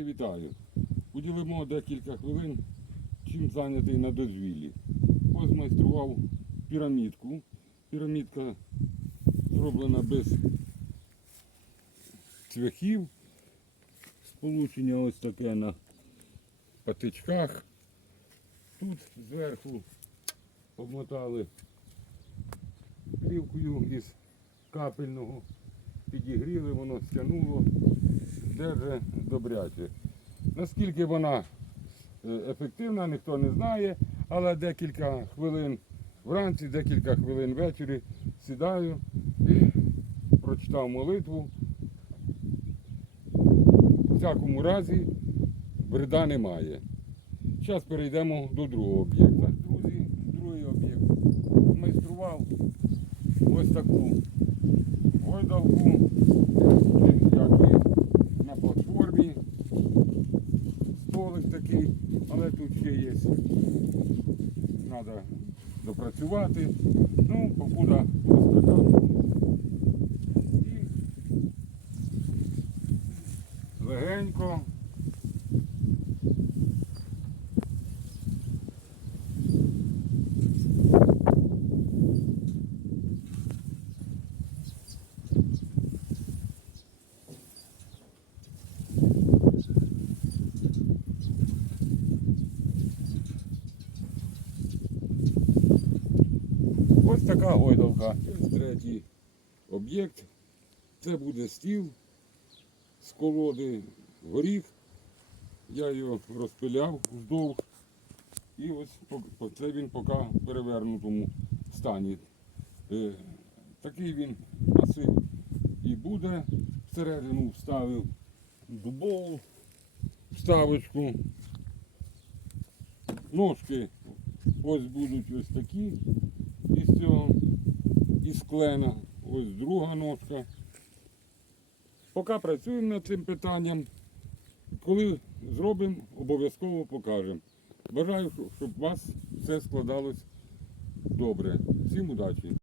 Друзі, вітаю! Уділимо декілька хвилин, чим зайнятий на дозвіллі. Ось майстрував пірамідку. Пірамідка зроблена без цвяхів. Сполучення ось таке на патичках. Тут зверху обмотали плівкою із капельного, підігріли, воно стягнуло, держи добряче. Наскільки вона е, ефективна, ніхто не знає, але декілька хвилин вранці, декілька хвилин ввечері сідаю і прочитав молитву. У всякому разі вреда немає. Зараз перейдемо до другого об'єкта. Друзі, другий об'єкт. Майстрував ось таку гойдалку, як і на платформі. Столик такий, але тут ще є. Треба допрацювати. Ну, покуда розпитати. І легенько. Ось така гойдалка. Третій об'єкт. Це буде стіл з колоди горіх. Я його розпиляв вздовж. І ось це він поки в перевернутому стані. Е, Такий він масив і буде. Всередину вставив дубову вставочку. Ножки ось будуть ось такі цього, із клена. Ось друга ножка. Поки працюємо над цим питанням. Коли зробимо, обов'язково покажемо. Бажаю, щоб у вас все складалось добре. Всім удачі!